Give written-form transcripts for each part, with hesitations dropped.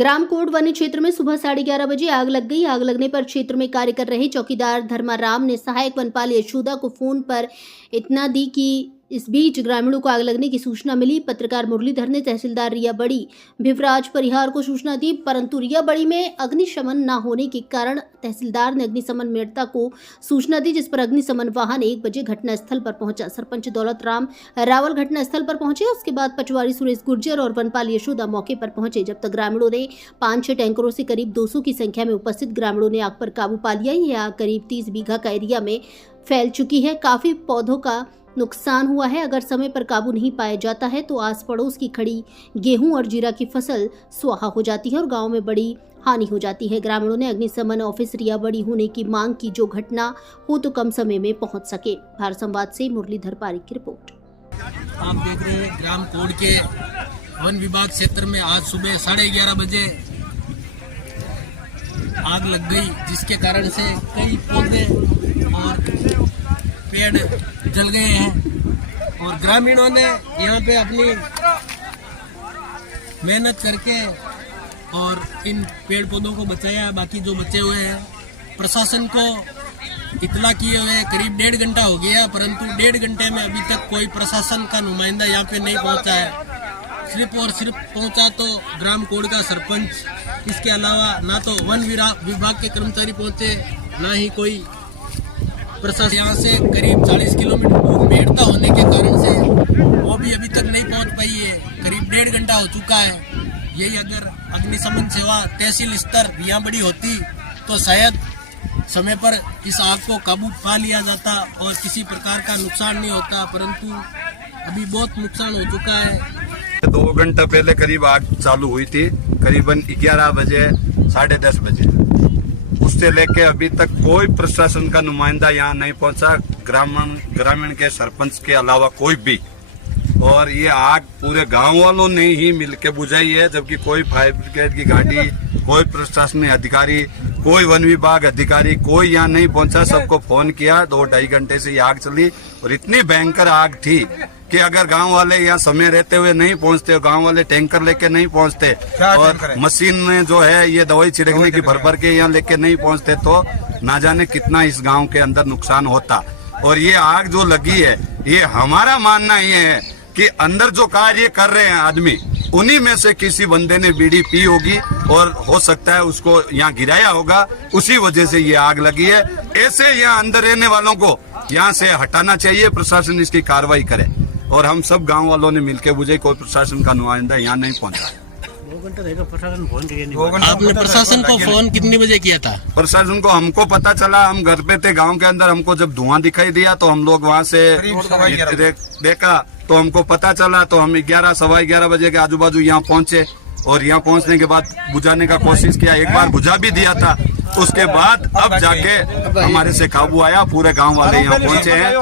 ग्राम code one क्षेत्र में सुबह 11:30 बजे आग लग गई। आग लगने पर क्षेत्र में कार्य कर रहे चौकीदार धर्माराम ने सहायक वनपाल यशोदा को फोन पर इत्तला दी कि इस बीच ग्रामीणों को आग लगने की सूचना मिली। पत्रकार मुरलीधर ने तहसीलदार रिया बड़ी भिवराज परिहार को सूचना दी, परंतु रिया बड़ी में अग्निशमन न होने के कारण तहसीलदार ने अग्निशमन मेड़ता को सूचना दी, जिस पर अग्निशमन वाहन 1 बजे घटनास्थल पर पहुंचा। सरपंच दौलत राम रावल घटनास्थल पर पहुंचे। उसके बाद पचवारी सुरेश गुर्जर और वनपाल यशोदा मौके पर पहुंचे। जब तक ग्रामीणों ने 5-6 टैंकरों से करीब 200 की संख्या में उपस्थित ग्रामीणों ने आग पर काबू पा लिया। यह आग करीब 30 बीघा का एरिया में फैल चुकी है। काफी पौधों का नुकसान हुआ है। अगर समय पर काबू नहीं पाया जाता है तो आस पड़ोस की खड़ी गेहूं और जीरा की फसल स्वाहा हो जाती है और गांव में बड़ी हानि हो जाती है। ग्रामीणों ने अग्निशमन ऑफिस रिया बड़ी होने की मांग की, जो घटना हो तो कम समय में पहुंच सके। भारत संवाद से मुरलीधर पारिक की रिपोर्ट। आप देख रहे हैं ग्राम कोड के वन विभाग क्षेत्र में आज सुबह 11:30 बजे आग लग गई, जिसके कारण से कई पौधे और पेड़ जल गए हैं और ग्रामीणों ने यहाँ पे अपनी मेहनत करके और इन पेड़ पौधों को बचाया। बाकी जो बचे हुए हैं प्रशासन को इतला किए हुए करीब 1.5 घंटा हो गया, परंतु 1.5 घंटे में अभी तक कोई प्रशासन का नुमाइंदा यहाँ पे नहीं पहुँचा है। सिर्फ और सिर्फ पहुँचा तो ग्राम कोड का सरपंच, इसके अलावा ना तो वन विभाग के कर्मचारी पहुँचे, ना ही कोई प्रशासन। यहाँ से करीब 40 किलोमीटर दूर मेड़ता होने के कारण से वो भी अभी तक नहीं पहुँच पाई है। करीब 1.5 घंटा हो चुका है। यही अगर अग्निशमन सेवा तहसील स्तर रिया बड़ी होती तो शायद समय पर इस आग को काबू पा लिया जाता और किसी प्रकार का नुकसान नहीं होता, परंतु अभी बहुत नुकसान हो चुका है। 2 घंटा पहले करीब आग चालू हुई थी, करीबन 11 बजे 10:30 बजे। उससे लेके अभी तक कोई प्रशासन का नुमाइंदा यहाँ नहीं पहुंचा, ग्रामीण के सरपंच के अलावा कोई भी। और ये आग पूरे गांव वालों ने ही मिलके बुझाई है, जबकि कोई फायर ब्रिगेड की गाड़ी, कोई प्रशासनिक अधिकारी, कोई वन विभाग अधिकारी कोई यहाँ नहीं पहुंचा। सबको फोन किया, 2-2.5 घंटे से ये आग चली और इतनी भयंकर आग थी कि अगर गांव वाले यहाँ समय रहते हुए नहीं पहुंचते, गांव वाले टैंकर लेके नहीं पहुंचते और मशीन में जो है ये दवाई छिड़कने की भर के यहाँ लेके नहीं पहुंचते तो ना जाने कितना इस गांव के अंदर नुकसान होता। और ये आग जो लगी है, ये हमारा मानना ये है कि अंदर जो कार्य कर रहे हैं आदमी, उन्हीं में से किसी बंदे ने बीड़ी पी होगी और हो सकता है उसको यहाँ गिराया होगा, उसी वजह से ये आग लगी है। ऐसे यहाँ अंदर रहने वालों को यहाँ से हटाना चाहिए, प्रशासन इसकी कार्रवाई करे और हम सब गांव वालों ने मिलकर बुझे। कोई प्रशासन का नुमाइंदा यहाँ नहीं पहुंचा। 2 घंटा रहेगा प्रशासन फोन किया। आपने प्रशासन को फोन कितने बजे किया था? प्रशासन को हमको पता चला, हम घर पे थे गांव के अंदर, हमको जब धुआं दिखाई दिया तो हम लोग वहाँ से देखा तो हमको पता चला, तो हम 11-11:15 बजे के आजू बाजू यहाँ पहुँचे और यहाँ पहुँचने के बाद बुझाने का कोशिश किया। एक बार बुझा भी दिया था, उसके बाद अब जाके हमारे से काबू आया। पूरे गाँव वाले यहाँ पहुँचे हैं,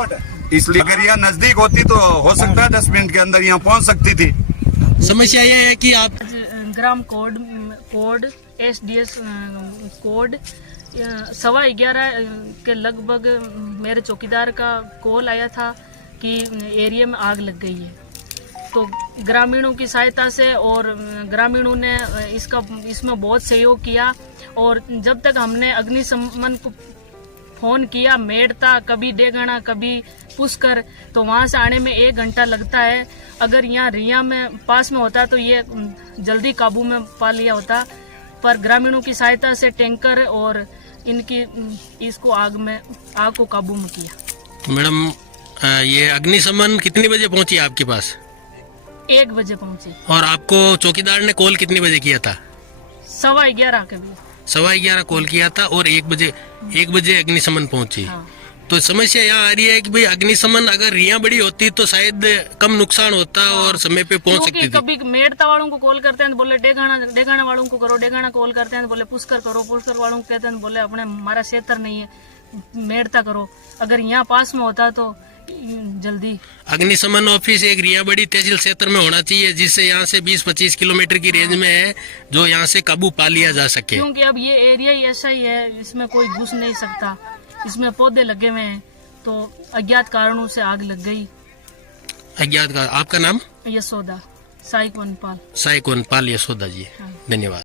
इसलिए अगर यहाँ नजदीक होती तो हो सकता है 10 मिनट के अंदर यहाँ पहुँच सकती थी। समस्या ये है कि आप ग्राम कोड SDS कोड 11:15 के लगभग मेरे चौकीदार का कॉल आया था कि एरिया में आग लग गई है। तो ग्रामीणों की सहायता से और ग्रामीणों ने इसमें बहुत सहयोग किया और जब तक हमने अग्निशमन को फोन किया, मेड़ता कभी डेगना कभी पुष्कर, तो वहाँ से आने में 1 घंटा लगता है। अगर यहाँ रिया में पास में होता तो ये जल्दी काबू में पा लिया होता, पर ग्रामीणों की सहायता से टैंकर और इनकी इसको आग को काबू में किया। मैडम, ये अग्निशमन कितनी बजे पहुंची आपके पास? 1 बजे पहुंची। और आपको चौकीदार ने कॉल कितनी बजे किया था? 11:15 के भी। 11:15 कॉल किया था और 1 बजे अग्निशमन पहुंची। हाँ। तो समस्या यहाँ आ रही है कि भाई अग्निशमन अगर रिया बड़ी होती तो शायद कम नुकसान होता और समय पे पहुंच सकती थी। कभी मेड़ता वालों को कॉल करते हैं तो बोले डेगाना वालों को करो, डेगाना कॉल करते हैं तो बोले पुष्कर करो, पुष्कर वालों को कहते हैं बोले अपने हमारा क्षेत्र नहीं है, मेड़ता करो। अगर यहाँ पास में होता तो जल्दी। अग्निशमन ऑफिस एक रिया बड़ी तहसील क्षेत्र में होना चाहिए, जिससे यहाँ से 20-25 किलोमीटर की रेंज में है, जो यहाँ से काबू पा लिया जा सके। क्योंकि अब ये एरिया ही ऐसा ही है, इसमें कोई घुस नहीं सकता, इसमें पौधे लगे हुए हैं, तो अज्ञात कारणों से आग लग गई। अज्ञात का आपका नाम? यशोदा, साइक वनपाल। साइक वनपाल यशोदा जी, धन्यवाद।